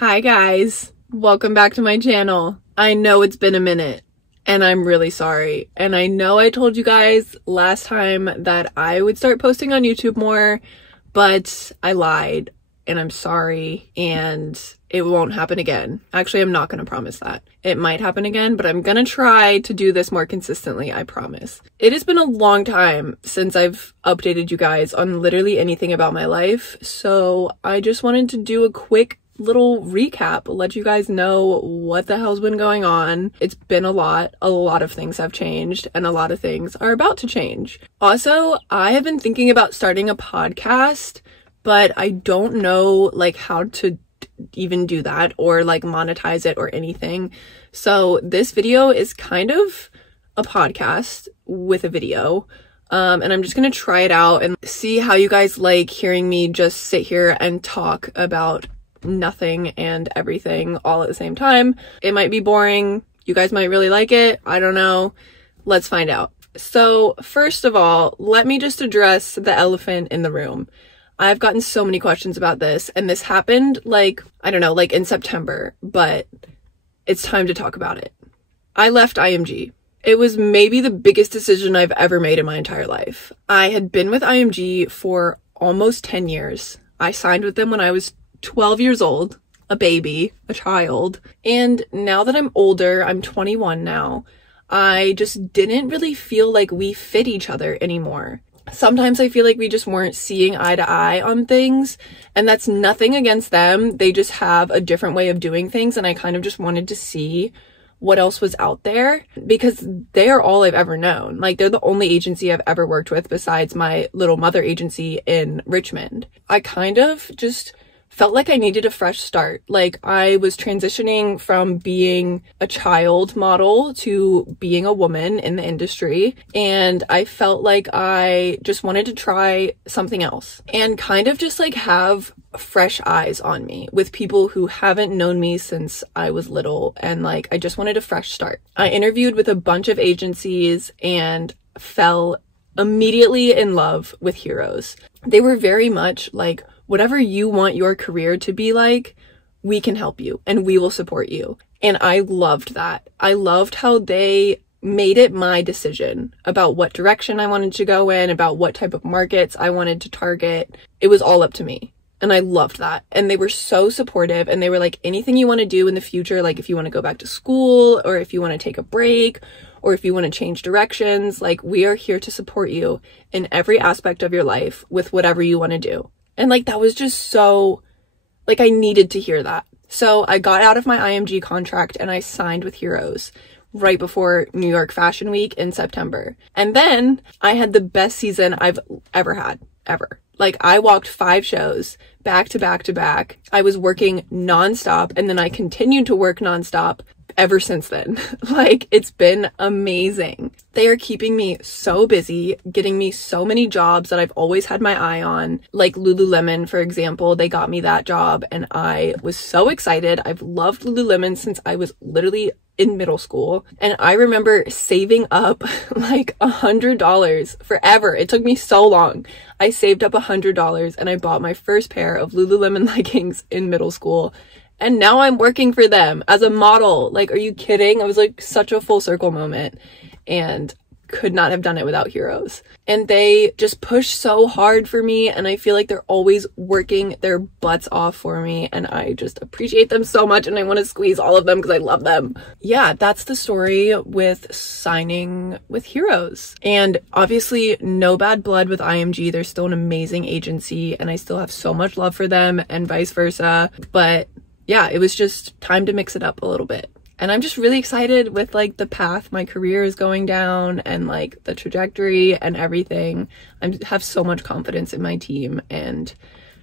Hi guys, welcome back to my channel. I know it's been a minute and I'm really sorry. And I know I told you guys last time that I would start posting on YouTube more, but I lied and I'm sorry and it won't happen again. Actually, I'm not going to promise that. It might happen again, but I'm going to try to do this more consistently, I promise. It has been a long time since I've updated you guys on literally anything about my life, so I just wanted to do a quick little recap, let you guys know what the hell's been going on. It's been a lot of things have changed and a lot of things are about to change. Also, I have been thinking about starting a podcast, but I don't know like how to even do that or like monetize it or anything. So this video is kind of a podcast with a video. And I'm just gonna try it out and see how you guys like hearing me just sit here and talk about nothing and everything all at the same time. It might be boring. You guys might really like it. I don't know. Let's find out. So first of all, let me just address the elephant in the room. I've gotten so many questions about this, and this happened like, I don't know, like in September, but it's time to talk about it. I left IMG. It was maybe the biggest decision I've ever made in my entire life. I had been with IMG for almost 10 years. I signed with them when I was 12 years old, a baby, a child. And now that I'm older, I'm 21 now, I just didn't really feel like we fit each other anymore. Sometimes I feel like we just weren't seeing eye to eye on things, and that's nothing against them. They just have a different way of doing things, and I kind of just wanted to see what else was out there because they are all I've ever known. Like, they're the only agency I've ever worked with besides my little mother agency in Richmond. I kind of just felt like I needed a fresh start. Like, I was transitioning from being a child model to being a woman in the industry, and I felt like I just wanted to try something else and kind of just like have fresh eyes on me with people who haven't known me since I was little, and like I just wanted a fresh start. I interviewed with a bunch of agencies and fell immediately in love with Heroes. They were very much like, whatever you want your career to be like, we can help you and we will support you. And I loved that. I loved how they made it my decision about what direction I wanted to go in, about what type of markets I wanted to target. It was all up to me. And I loved that. And they were so supportive, and they were like, anything you want to do in the future, like if you want to go back to school or if you want to take a break or if you want to change directions, like we are here to support you in every aspect of your life with whatever you want to do. And like, that was just so, like, I needed to hear that. So I got out of my IMG contract and I signed with Heroes right before New York Fashion Week in September. And then I had the best season I've ever had, ever. Like, I walked 5 shows back to back to back. I was working nonstop, and then I continued to work nonstop ever since then. Like, it's been amazing. They are keeping me so busy, getting me so many jobs that I've always had my eye on. Like Lululemon, for example, they got me that job and I was so excited. I've loved Lululemon since I was literally in middle school. And I remember saving up like $100 forever. It took me so long. I saved up $100 and I bought my first pair of Lululemon leggings in middle school. And now I'm working for them as a model. Like, are you kidding? It was like such a full circle moment, and could not have done it without Heroes. And they just push so hard for me, and I feel like they're always working their butts off for me, and I just appreciate them so much, and I want to squeeze all of them because I love them. Yeah, that's the story with signing with Heroes. And obviously no bad blood with IMG. They're still an amazing agency, and I still have so much love for them and vice versa. But yeah, it was just time to mix it up a little bit. And I'm just really excited with like the path my career is going down and like the trajectory and everything. I have so much confidence in my team, and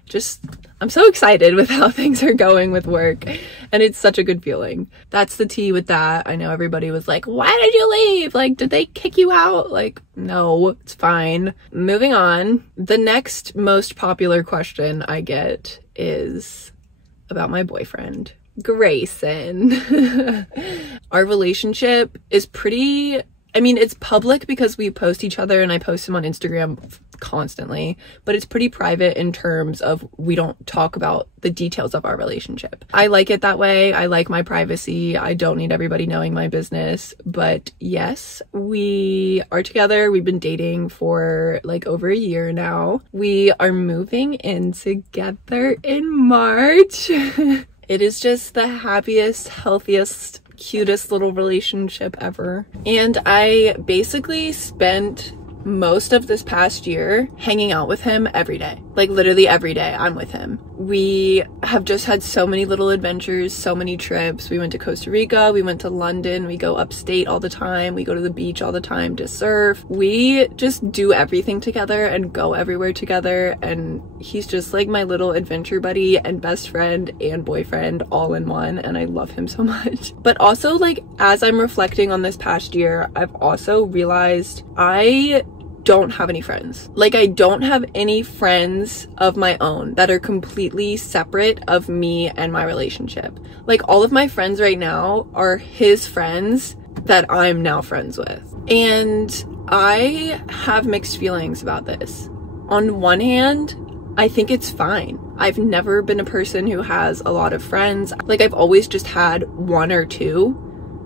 just, I'm so excited with how things are going with work, and it's such a good feeling. That's the tea with that. I know everybody was like, why did you leave? Like, did they kick you out? Like, no, it's fine. Moving on. The next most popular question I get is about my boyfriend, Grayson. Our relationship is pretty, I mean, it's public because we post each other and I post him on Instagram constantly, but it's pretty private in terms of we don't talk about the details of our relationship. I like it that way. I like my privacy. I don't need everybody knowing my business. But yes, we are together. We've been dating for like over a year now. We are moving in together in March. It is just the happiest, healthiest, cutest little relationship ever. And I basically spent most of this past year hanging out with him every day. Like literally every day I'm with him. We have just had so many little adventures, so many trips. We went to Costa Rica, we went to London, we go upstate all the time, we go to the beach all the time to surf. We just do everything together and go everywhere together, and he's just like my little adventure buddy and best friend and boyfriend all in one, and I love him so much. But also, like, as I'm reflecting on this past year, I've also realized I don't have any friends. Like, I don't have any friends of my own that are completely separate of me and my relationship. Like, all of my friends right now are his friends that I'm now friends with. And I have mixed feelings about this. On one hand, I think it's fine. I've never been a person who has a lot of friends. Like, I've always just had one or two.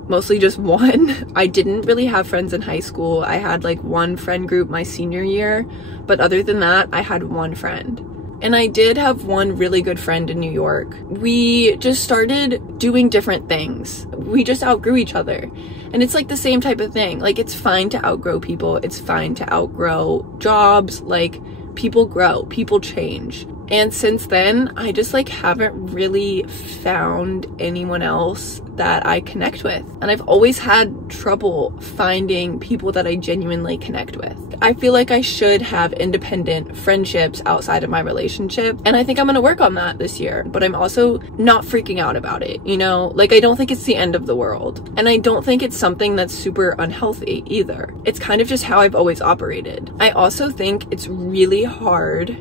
Mostly just one. I didn't really have friends in high school. I had like one friend group my senior year, but other than that, I had one friend. And I did have one really good friend in New York. We just started doing different things. We just outgrew each other. And it's like the same type of thing. Like, it's fine to outgrow people. It's fine to outgrow jobs. Like, people grow, people change. And since then, I just like haven't really found anyone else that I connect with. And I've always had trouble finding people that I genuinely connect with. I feel like I should have independent friendships outside of my relationship. And I think I'm gonna work on that this year. But I'm also not freaking out about it, you know? Like, I don't think it's the end of the world. And I don't think it's something that's super unhealthy either. It's kind of just how I've always operated. I also think it's really hard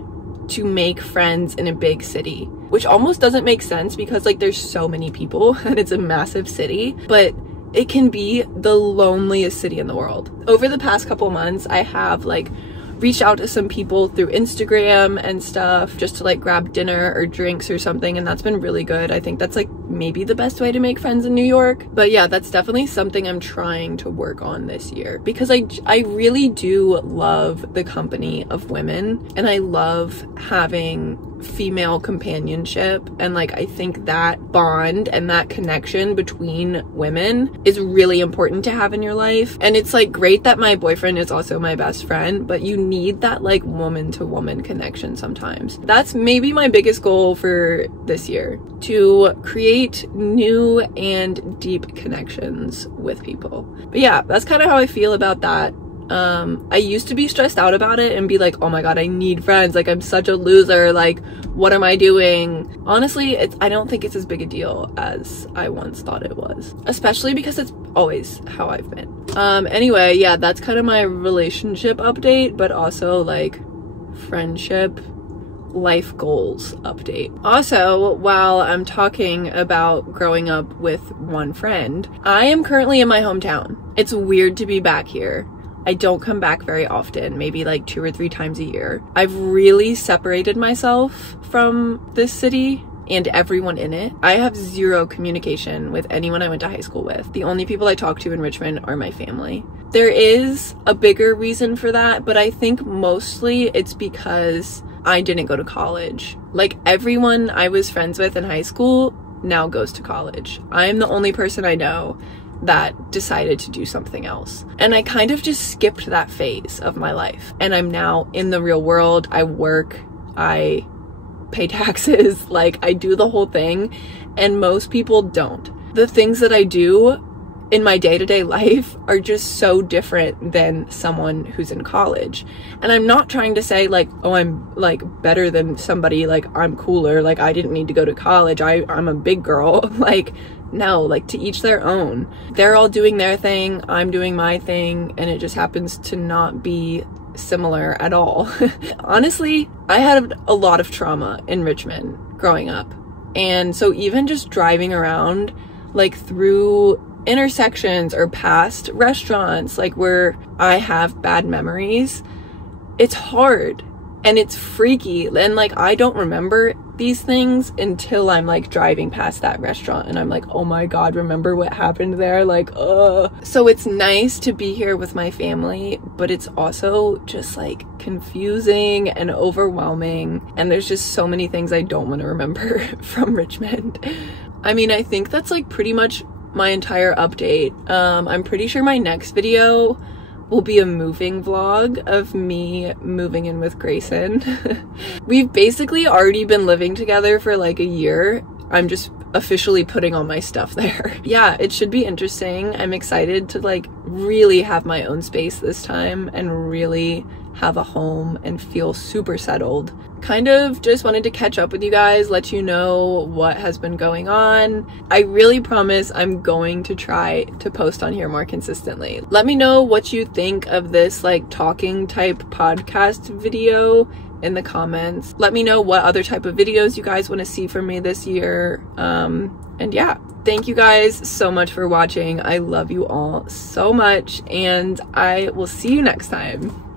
to make friends in a big city, which almost doesn't make sense because like there's so many people and it's a massive city, but it can be the loneliest city in the world. Over the past couple months, I have like reached out to some people through Instagram and stuff just to like grab dinner or drinks or something, and that's been really good. I think that's like maybe the best way to make friends in New York. But yeah, that's definitely something I'm trying to work on this year because I really do love the company of women, and I love having female companionship, and like I think that bond and that connection between women is really important to have in your life. And it's like great that my boyfriend is also my best friend, but you need that like woman to woman connection sometimes. That's maybe my biggest goal for this year, to create new and deep connections with people. But yeah, that's kind of how I feel about that. I used to be stressed out about it and be like, oh my god, I need friends, like I'm such a loser, like what am I doing? Honestly, I don't think it's as big a deal as I once thought it was, especially because it's always how I've been. Anyway, yeah, that's kind of my relationship update, but also like friendship, life goals update. Also, while I'm talking about growing up with one friend, I am currently in my hometown. It's weird to be back here. I don't come back very often, maybe like 2 or 3 times a year. I've really separated myself from this city and everyone in it. I have zero communication with anyone I went to high school with. The only people I talk to in Richmond are my family. There is a bigger reason for that, but I think mostly it's because I didn't go to college. Like, everyone I was friends with in high school now goes to college. I'm the only person I know that decided to do something else. And I kind of just skipped that phase of my life. And I'm now in the real world. I work, I pay taxes, like I do the whole thing. And most people don't. The things that I do in my day-to-day life are just so different than someone who's in college. And I'm not trying to say like, oh, I'm like better than somebody, like I'm cooler, like I didn't need to go to college, I'm a big girl. Like, no, like to each their own. They're all doing their thing, I'm doing my thing, and it just happens to not be similar at all. Honestly, I had a lot of trauma in Richmond growing up. And so even just driving around like through intersections or past restaurants like where I have bad memories, it's hard and it's freaky, and like I don't remember these things until I'm like driving past that restaurant and I'm like, oh my god, remember what happened there? Like, so it's nice to be here with my family, but it's also just like confusing and overwhelming, and there's just so many things I don't want to remember from Richmond. I mean, I think that's like pretty much my entire update. I'm pretty sure my next video will be a moving vlog of me moving in with Grayson. We've basically already been living together for like a year. I'm just officially putting all my stuff there. Yeah, it should be interesting. I'm excited to like really have my own space this time and really have a home and feel super settled. Kind of just wanted to catch up with you guys, let you know what has been going on. I really promise I'm going to try to post on here more consistently. Let me know what you think of this like talking type podcast video in the comments. Let me know what other type of videos you guys want to see from me this year. And yeah, thank you guys so much for watching. I love you all so much, and I will see you next time.